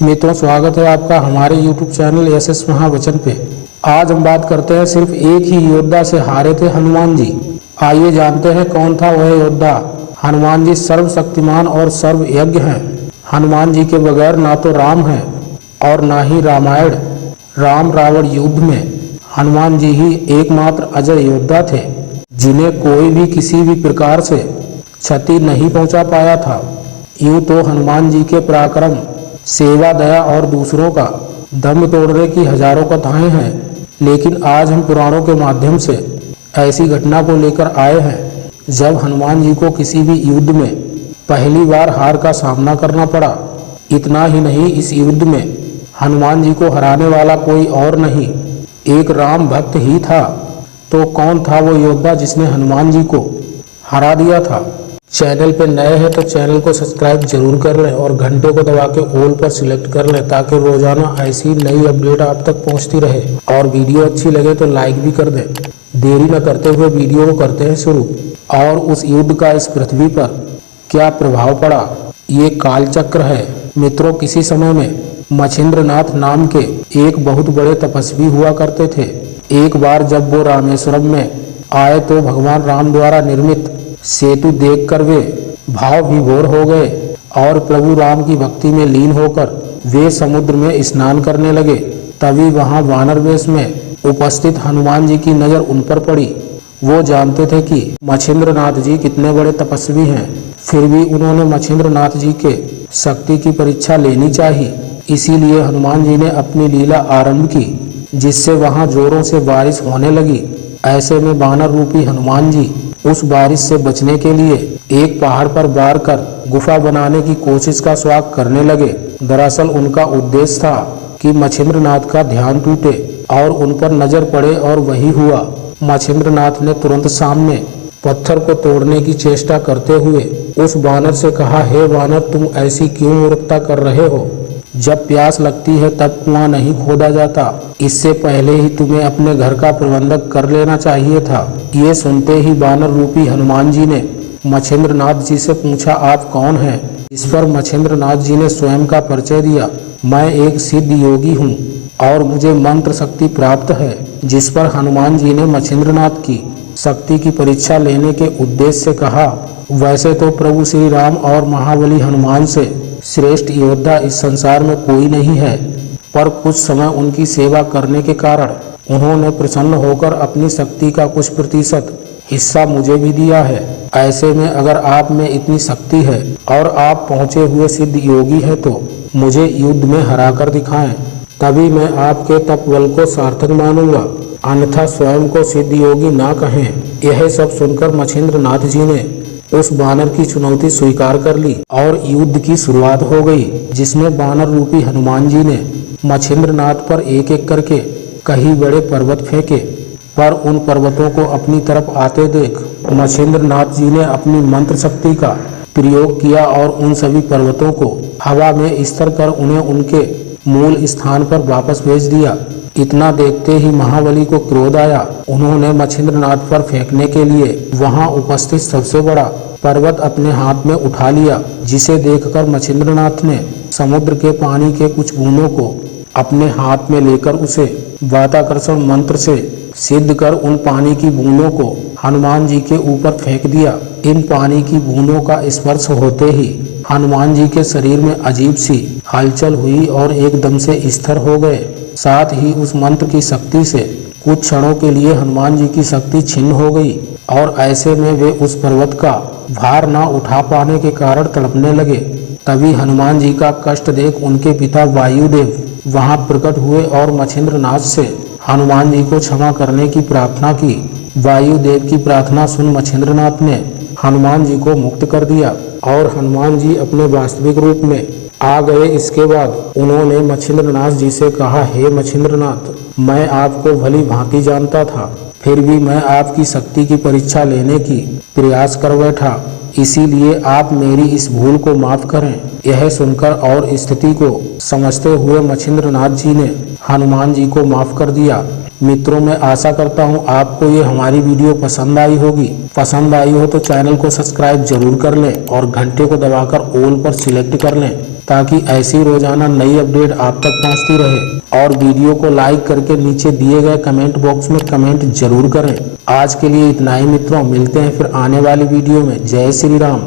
मित्रों, स्वागत है आपका हमारे YouTube चैनल एसएस महावचन पे। आज हम बात करते हैं सिर्फ एक ही योद्धा से हारे थे हनुमान जी। आइए जानते हैं कौन था वह योद्धा। हनुमान जी सर्वशक्तिमान और सर्वयज्ञ हैं। हनुमान जी के बगैर ना तो राम है और ना ही रामायण। राम रावण युद्ध में हनुमान जी ही एकमात्र अजय योद्धा थे, जिन्हें कोई भी किसी भी प्रकार से क्षति नहीं पहुंचा पाया था। यूं तो हनुमान जी के पराक्रम, सेवा, दया और दूसरों का दम तोड़ने की हजारों कथाएं हैं, लेकिन आज हम पुराणों के माध्यम से ऐसी घटना को लेकर आए हैं जब हनुमान जी को किसी भी युद्ध में पहली बार हार का सामना करना पड़ा। इतना ही नहीं, इस युद्ध में हनुमान जी को हराने वाला कोई और नहीं, एक राम भक्त ही था। तो कौन था वो योद्धा जिसने हनुमान जी को हरा दिया था? चैनल पे नए हैं तो चैनल को सब्सक्राइब जरूर कर लें और घंटे को दबा के ऑल पर सिलेक्ट कर लें, ताकि रोजाना ऐसी नई अपडेट आप तक पहुंचती रहे। और वीडियो अच्छी लगे तो लाइक भी कर दें। देरी न करते हुए वीडियो को करते हैं शुरू। और उस युद्ध का इस पृथ्वी पर क्या प्रभाव पड़ा, ये कालचक्र है। मित्रों, किसी समय में मच्छिंद्रनाथ नाम के एक बहुत बड़े तपस्वी हुआ करते थे। एक बार जब वो रामेश्वरम में आए तो भगवान राम द्वारा निर्मित सेतु देखकर वे भाव विभोर हो गए और प्रभु राम की भक्ति में लीन होकर वे समुद्र में स्नान करने लगे। तभी वहां वानर वेश में उपस्थित हनुमान जी की नजर उन पर पड़ी। वो जानते थे कि मच्छिंद्रनाथ जी कितने बड़े तपस्वी हैं, फिर भी उन्होंने मच्छिंद्रनाथ जी के शक्ति की परीक्षा लेनी चाहिए। इसीलिए हनुमान जी ने अपनी लीला आरंभ की, जिससे वहां जोरों से बारिश होने लगी। ऐसे में वानर रूपी हनुमान जी उस बारिश से बचने के लिए एक पहाड़ पर बार कर गुफा बनाने की कोशिश का स्वाग करने लगे। दरअसल उनका उद्देश्य था कि मच्छिंद्रनाथ का ध्यान टूटे और उन पर नजर पड़े, और वही हुआ। मच्छिंद्रनाथ ने तुरंत सामने पत्थर को तोड़ने की चेष्टा करते हुए उस वानर से कहा, हे वानर, तुम ऐसी क्यों मूर्खता कर रहे हो? जब प्यास लगती है तब कुआं नहीं खोदा जाता। इससे पहले ही तुम्हें अपने घर का प्रबंधक कर लेना चाहिए था। ये सुनते ही वानर रूपी हनुमान जी ने मच्छिंद्रनाथ जी से पूछा, आप कौन हैं? इस पर मच्छिंद्रनाथ जी ने स्वयं का परिचय दिया, मैं एक सिद्ध योगी हूँ और मुझे मंत्र शक्ति प्राप्त है। जिस पर हनुमान जी ने मच्छिंद्रनाथ की शक्ति की परीक्षा लेने के उद्देश्य से कहा, वैसे तो प्रभु श्री राम और महाबली हनुमान से श्रेष्ठ योद्धा इस संसार में कोई नहीं है, पर कुछ समय उनकी सेवा करने के कारण उन्होंने प्रसन्न होकर अपनी शक्ति का कुछ प्रतिशत हिस्सा मुझे भी दिया है। ऐसे में अगर आप में इतनी शक्ति है और आप पहुँचे हुए सिद्ध योगी है तो मुझे युद्ध में हरा कर दिखाएं, तभी मैं आपके तपबल को सार्थक मानूंगा, अन्यथा स्वयं को सिद्ध योगी ना कहें। यह सब सुनकर मच्छिंद्रनाथ जी ने उस वानर की चुनौती स्वीकार कर ली और युद्ध की शुरुआत हो गई, जिसमें वानर रूपी हनुमान जी ने मच्छिंद्रनाथ पर एक एक करके कई बड़े पर्वत फेंके, पर उन पर्वतों को अपनी तरफ आते देख मच्छिंद्रनाथ जी ने अपनी मंत्र शक्ति का प्रयोग किया और उन सभी पर्वतों को हवा में स्थिर कर उन्हें उनके मूल स्थान पर वापस भेज दिया। इतना देखते ही महाबली को क्रोध आया। उन्होंने मच्छिंद्रनाथ पर फेंकने के लिए वहां उपस्थित सबसे बड़ा पर्वत अपने हाथ में उठा लिया, जिसे देखकर मच्छिंद्रनाथ ने समुद्र के पानी के कुछ बूंदों को अपने हाथ में लेकर उसे वाताकर्षण मंत्र से सिद्ध कर उन पानी की बूंदों को हनुमान जी के ऊपर फेंक दिया। इन पानी की बूंदों का स्पर्श होते ही हनुमान जी के शरीर में अजीब सी हलचल हुई और एकदम से स्थिर हो गए। साथ ही उस मंत्र की शक्ति से कुछ क्षणों के लिए हनुमान जी की शक्ति छिन्न हो गई और ऐसे में वे उस पर्वत का भार न उठा पाने के कारण तड़पने लगे। तभी हनुमान जी का कष्ट देख उनके पिता वायुदेव वहां प्रकट हुए और मच्छिंद्रनाथ से हनुमान जी को क्षमा करने की प्रार्थना की। वायुदेव की प्रार्थना सुन मच्छिंद्रनाथ ने हनुमान जी को मुक्त कर दिया और हनुमान जी अपने वास्तविक रूप में आ गए। इसके बाद उन्होंने मच्छिंद्रनाथ जी से कहा, हे मच्छिंद्रनाथ, मैं आपको भली भांति जानता था, फिर भी मैं आपकी शक्ति की परीक्षा लेने की प्रयास कर बैठा, इसीलिए आप मेरी इस भूल को माफ करें। यह सुनकर और स्थिति को समझते हुए मच्छिंद्रनाथ जी ने हनुमान जी को माफ कर दिया। मित्रों, मैं आशा करता हूँ आपको ये हमारी वीडियो पसंद आई होगी। पसंद आई हो तो चैनल को सब्सक्राइब जरूर कर लें और घंटे को दबाकर ऑल पर सिलेक्ट कर लें, ताकि ऐसी रोजाना नई अपडेट आप तक पहुंचती रहे। और वीडियो को लाइक करके नीचे दिए गए कमेंट बॉक्स में कमेंट जरूर करें। आज के लिए इतना ही मित्रों, मिलते हैं फिर आने वाली वीडियो में। जय श्री राम।